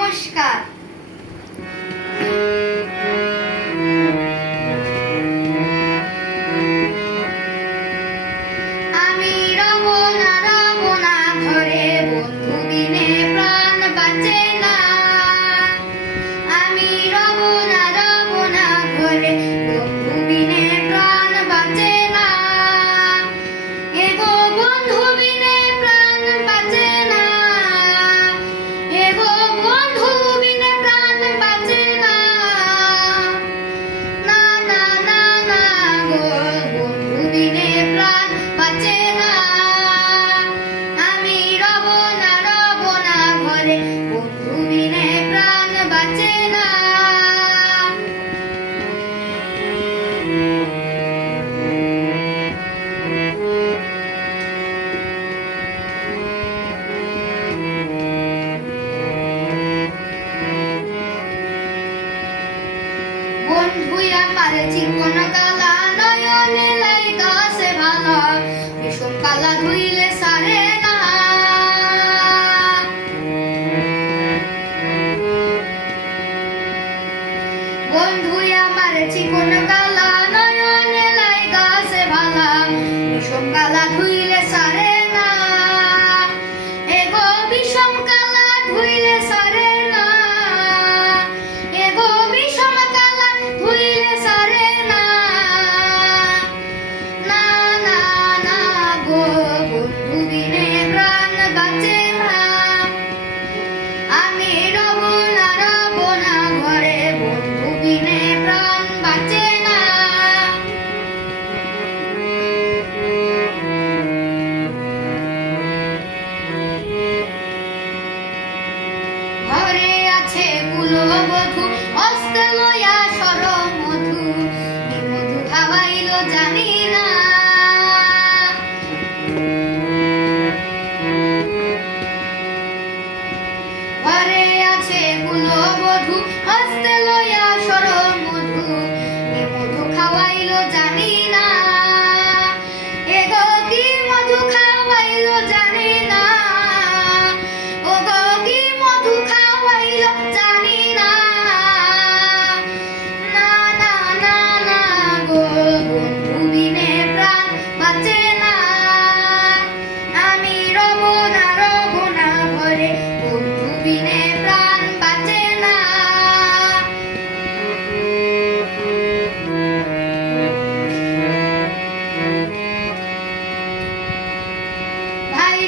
নমস্কার। বন্ধুই আমার জীবন কালা নয়নে লাইগা সে ভালা। বিষম কালা ধুইলে সারে না বন্ধুই আমার জীবন কালা নয়নে লাইগা সে ভালা। বিষম কালা ধুই বধু অস্ত লয়া সর মধু মধু হাওয়াইল জানি না। ঘরে আছে কোন বধু হস্তে লয়া সর মধু মধু খাওয়াইল জানি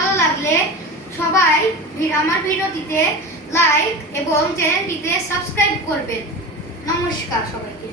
ভালো লাগলে সবাই আমার ভিডিওটিতে লাইক এবং চ্যানেলটিতে সাবস্ক্রাইব করবেন। নমস্কার সবাইকে।